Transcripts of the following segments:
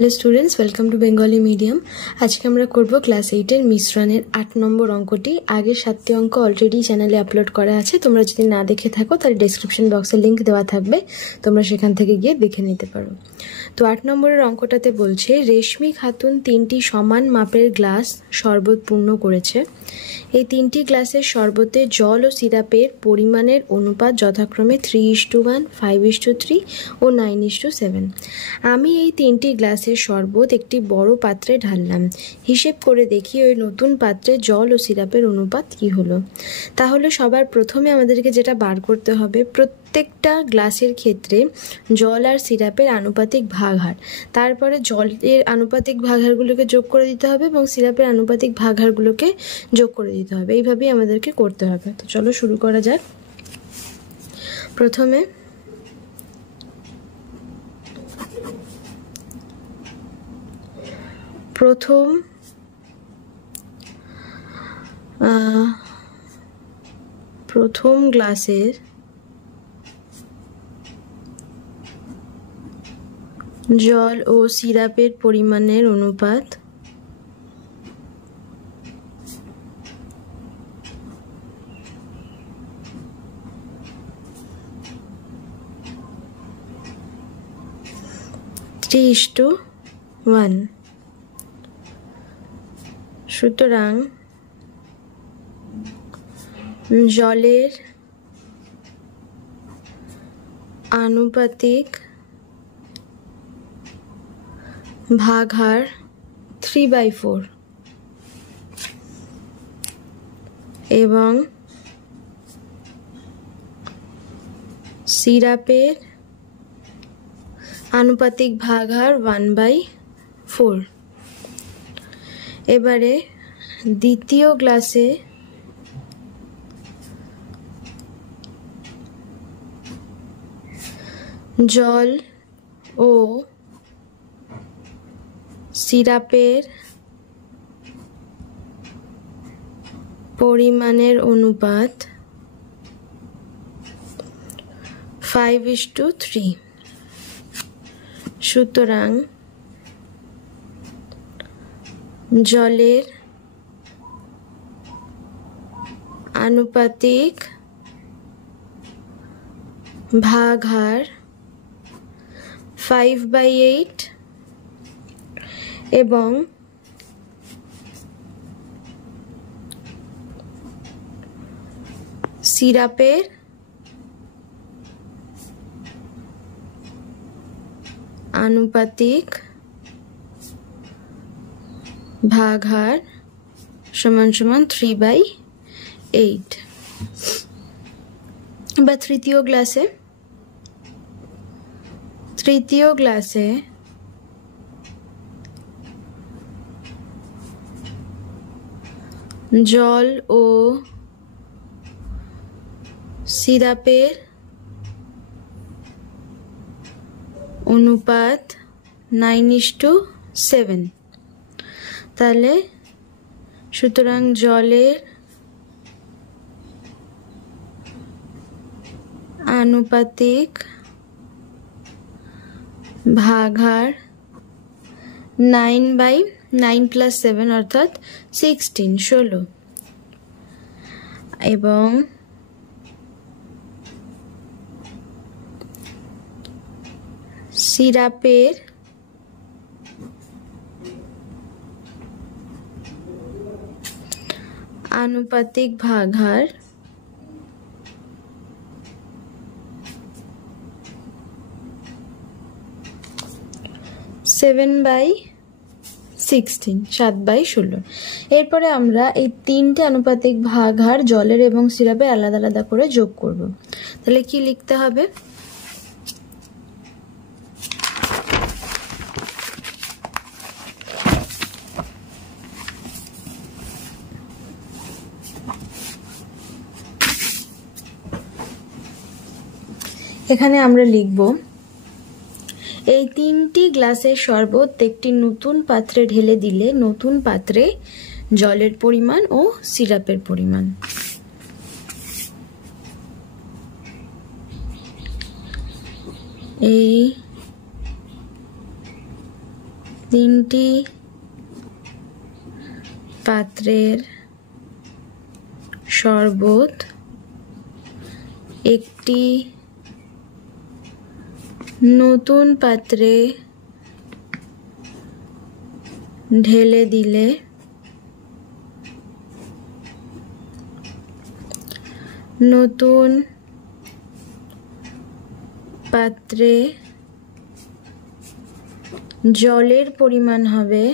Hello students, welcome to Bengali medium. আজকে আমরা করব ক্লাস 8-এর মিশ্রণের 8 নম্বর অঙ্কটি। আগের 7টি অঙ্ক অলরেডি চ্যানেলে আপলোড করা আছে, তোমরা যদি না দেখে থাকো তাহলে ডেসক্রিপশন বক্সে লিঙ্ক দেওয়া থাকবে, তোমরা সেখান থেকে গিয়ে দেখে নিতে পারো। তো 8 নম্বরের অঙ্কটাতে বলছে, রেশমি খাতুন 3টি সমান মাপের গ্লাস শরবত পূর্ণ করেছে। এই 3টি গ্লাসের শরবতে জল ও সিরাপের পরিমাণের অনুপাত যথাক্রমে 3:1, 5:3 ও 9:7। আমি এই 3টি গ্লাসের শরবত একটি বড় পাত্রে ঢাললাম। হিসেব করে দেখি ওই নতুন পাত্রে জল ও সিরাপের অনুপাত কি হলো। তাহলে সবার প্রথমে আমাদেরকে যেটা বার করতে হবে, প্রত্যেকটা গ্লাসের ক্ষেত্রে জল আর সিরাপের আনুপাতিক ভাগহার, তারপরে জলের আনুপাতিক ভাগহারগুলোকে যোগ করে দিতে হবে এবং সিরাপের আনুপাতিক ভাগহারগুলোকে যোগ করে দিতে হবে। এইভাবেই আমাদেরকে করতে হবে। তো চলো শুরু করা যাক। প্রথমে প্রথম গ্লাসের জল ও সিরাপের পরিমাণের অনুপাত (3:1). সুতরাং জলের আনুপাতিক ভাগহার 3/4 এবং সিরাপের আনুপাতিক ভাগহার 1/4। এবারে দ্বিতীয় গ্লাসে জল ও সিরাপের পরিমাণের অনুপাত 5:3। সুতরাং জলের আনুপাতিক ভাগহার 5/8 এবং সিরাপের আনুপাতিক ভাগহার সমান 3/8। বা তৃতীয় গ্লাসে জল ও সিরাপের অনুপাত 9:7। তাহলে সুতরাং জলের আনুপাতিক ভাগহার 9/9 + 7 অর্থাৎ 16 এবং সিরাপের আনুপাতিক ভাগহার 7/16, 7/16। এরপরে আমরা এই 3টে আনুপাতিক ভাগহার জলের এবং সিরাপে আলাদা আলাদা করে যোগ করব। তাহলে কি লিখতে হবে? এখানে আমরা লিখব, এই 3টি গ্লাসের শরবত একটি নতুন পাত্রে ঢেলে দিলে নতুন পাত্রে জলের পরিমাণ ও সিরাপের পরিমাণ। এই তিনটি পাত্রের শরবত একটি নতুন পাত্রে ঢেলে দিলে নতুন পাত্রে জলের পরিমাণ হবে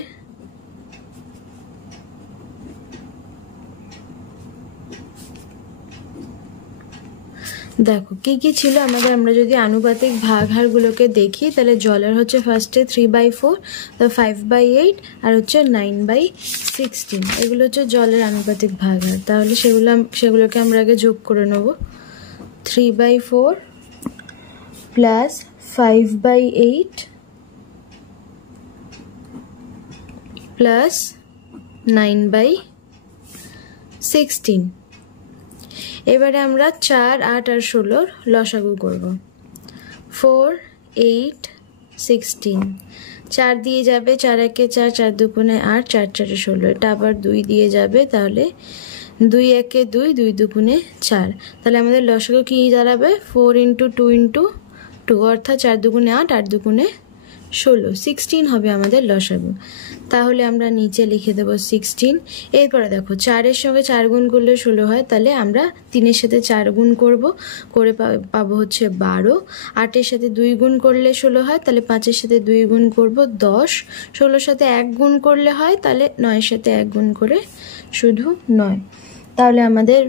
দেখো কি কি ছিল আমাদের, আমরা যদি আনুপাতিক ভাগহারগুলোকে দেখি তাহলে জলের হচ্ছে ফার্স্টে 3/4, তো 5/8 আর হচ্ছে 9/16, এগুলো হচ্ছে জলের আনুপাতিক ভাগহার। তাহলে সেগুলোকে আমরা আগে যোগ করে নেব। 3/4 প্লাস 5/8 প্লাস 9/16। এবারে আমরা 4, 8 আর 16 লসাগু করব। 4, 8, 16, 4 দিয়ে যাবে, 4 একে 4, 4 দুগুণে 8, 4 4 16, এটা আবার 2 দিয়ে যাবে, তাহলে 2 একে 2, 2 দুগুণে 4, তাহলে আমাদের লসাগু কি দাঁড়াবে 4 × 2 × 2, অর্থাৎ 4 দুগুণে 8, 8 দুগুণে 16, 16 হবে আমাদের লসাগু। তাহলে আমরা নিচে লিখে দেব 16। এরপরে দেখো 4-এর সঙ্গে 4 গুণ করলে 16 হয়, তাহলে আমরা 3-এর সাথে 4 গুণ করে পাবো হচ্ছে 12। 8-এর সাথে 2 গুণ করলে 16 হয়, তাহলে 5-এর সাথে 2 গুণ করব 10। 16-এর সাথে 1 গুণ করলে হয়, তাহলে 9-এর সাথে 1 গুণ করে শুধু 9। তাহলে আমাদের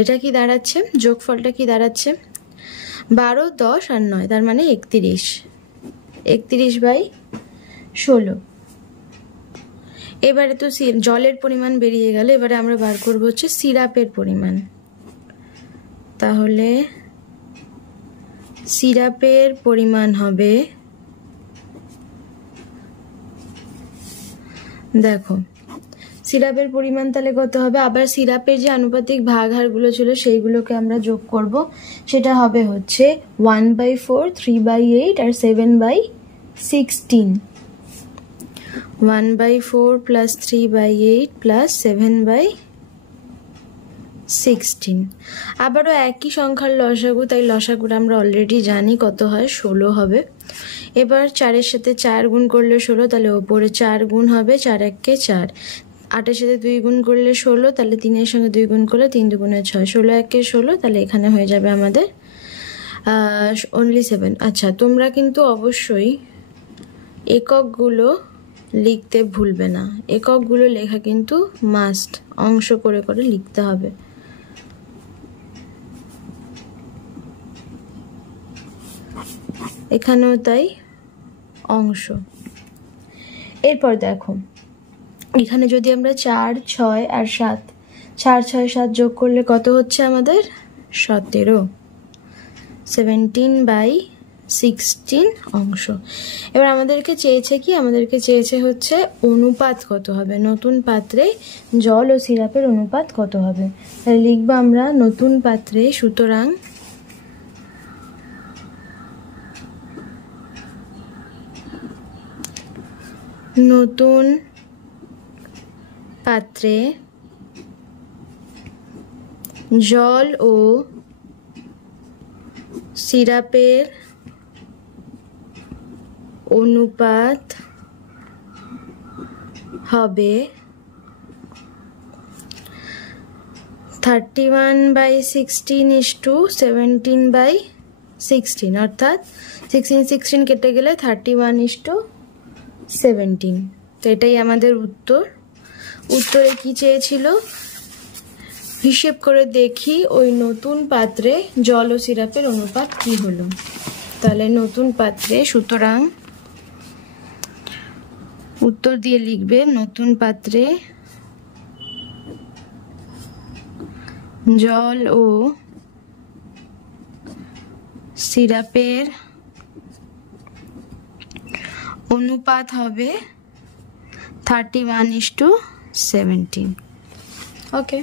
এটা কি দাঁড়াচ্ছে, যোগফলটা কি দাঁড়াচ্ছে 12, 10 আর 9, তার মানে 31। 31/16। এবারে তো জলের পরিমাণ বেরিয়ে গেল, এবারে আমরা বার করব হচ্ছে সিরাপের পরিমাণ। তাহলে সিরাপের পরিমাণ হবে, দেখো সিরাপের পরিমাণ তাহলে কত হবে, আবার সিরাপের যে আনুপাতিক ভাগহারগুলো ছিল সেইগুলোকে আমরা যোগ করব। সেটা হবে হচ্ছে 1/4, 3/8 আর 7/16। 1/4 প্লাস 3/8 প্লাস 7/16। আবারও একই সংখ্যার লসাগু, তাই লসাগুটা আমরা অলরেডি জানি কত হয়, 16 হবে। এবার 4-এর সাথে 4 গুণ করলে 16, তাহলে ওপরে 4 গুণ হবে, 4 একে 4। 8-এর সাথে 2 গুণ করলে 16, তাহলে 3-এর সঙ্গে 2 গুণ করলে 3 দুগুণে 6, 16 একে 16, তাহলে এখানে হয়ে যাবে আমাদের only 7। আচ্ছা, তোমরা কিন্তু অবশ্যই এককগুলো লিখতে ভুলবে না, এককগুলো লেখা কিন্তু মাস্ট, অংশ করে করে লিখতে হবে। এখানেও তাই অংশ। এরপর দেখো এখানে যদি আমরা 4, 6 আর 7, 4, 6, 7 যোগ করলে কত হচ্ছে আমাদের 17, 17/16 অংশ। এবার আমাদেরকে চেয়েছে কি, আমাদেরকে চেয়েছে হচ্ছে অনুপাত কত হবে, নতুন পাত্রে জল ও সিরাপের অনুপাত কত হবে। তাহলে লিখবো আমরা নতুন পাত্রে, সুতরাং নতুন পাত্রে জল ও সিরাপের অনুপাত হবে 31/16 = 17/16, অর্থাৎ 16 কেটে গেলে 31:17। তো এটাই আমাদের উত্তর। উত্তরে কি চেয়েছিল, হিসেব করে দেখি ওই নতুন পাত্রে জল ও সিরাপের অনুপাত কি হলো। তাহলে নতুন পাত্রে, সুতরাং উত্তর দিয়ে লিখবে নতুন পাত্রে জল ও সিরাপের অনুপাত হবে 31:17। ওকে।